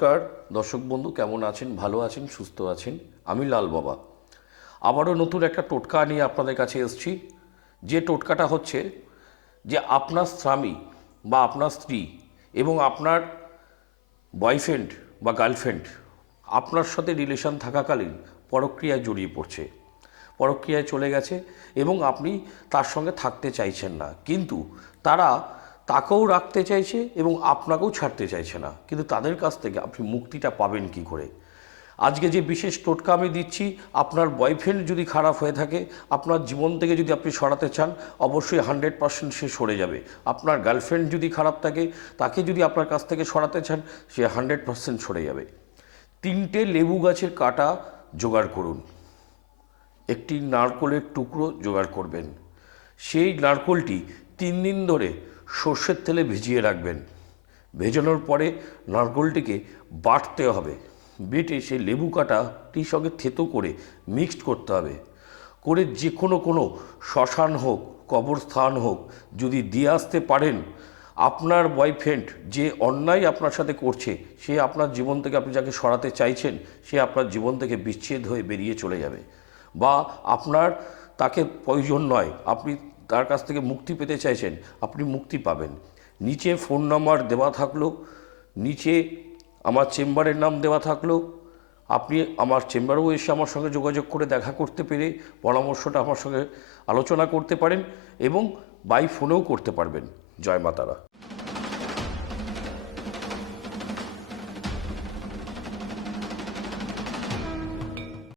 নমস্কার দর্শক বন্ধু, কেমন আছেন? ভালো আছেন, সুস্থ আছেন? আমি লাল বাবা আবারও নতুন একটা টোটকা নিয়ে আপনাদের কাছে এসেছি। যে টোটকাটা হচ্ছে যে আপনার স্বামী বা আপনার স্ত্রী এবং আপনার বয়ফ্রেন্ড বা গার্লফ্রেন্ড আপনার সাথে রিলেশন থাকাকালীন পরক্রিয়ায় জড়িয়ে পড়ছে, পরক্রিয়ায় চলে গেছে এবং আপনি তার সঙ্গে থাকতে চাইছেন না, কিন্তু তারা তাকেও রাখতে চাইছে এবং আপনাকেও ছাড়তে চাইছে না। কিন্তু তাদের কাছ থেকে আপনি মুক্তিটা পাবেন কি করে? আজকে যে বিশেষ টোটকা আমি দিচ্ছি, আপনার বয়ফ্রেন্ড যদি খারাপ হয়ে থাকে, আপনার জীবন থেকে যদি আপনি সরাতে চান, অবশ্যই 100% সে সরে যাবে। আপনার গার্লফ্রেন্ড যদি খারাপ থাকে, তাকে যদি আপনার কাছ থেকে সরাতে চান, সে 100% সরে যাবে। 3টে লেবু গাছের কাটা জোগাড় করুন, একটি নারকোলের টুকরো জোগাড় করবেন। সেই নারকোলটি 3 দিন ধরে সর্ষের তেলে ভিজিয়ে রাখবেন। ভেজানোর পরে নারকোলটিকে বাটতে হবে, বেটে সেই লেবু কাটাটির সঙ্গে থেতো করে মিক্সড করতে হবে। করে যে কোনো শ্মশান হোক, কবরস্থান হোক, যদি দিয়ে আসতে পারেন, আপনার বয়ফ্রেন্ড যে অন্যায় আপনার সাথে করছে, সে আপনার জীবন থেকে, আপনি যাকে সরাতে চাইছেন, সে আপনার জীবন থেকে বিচ্ছেদ হয়ে বেরিয়ে চলে যাবে। বা আপনার তাকে প্রয়োজন নয়, আপনি তার কাছ থেকে মুক্তি পেতে চাইছেন, আপনি মুক্তি পাবেন। নিচে ফোন নাম্বার দেওয়া থাকলো, নিচে আমার চেম্বারের নাম দেওয়া থাকলো। আপনি আমার চেম্বারেও এসে আমার সঙ্গে যোগাযোগ করে দেখা করতে পেরে পরামর্শটা আমার সঙ্গে আলোচনা করতে পারেন এবং বাই ফোনেও করতে পারবেন। জয় মা তারা।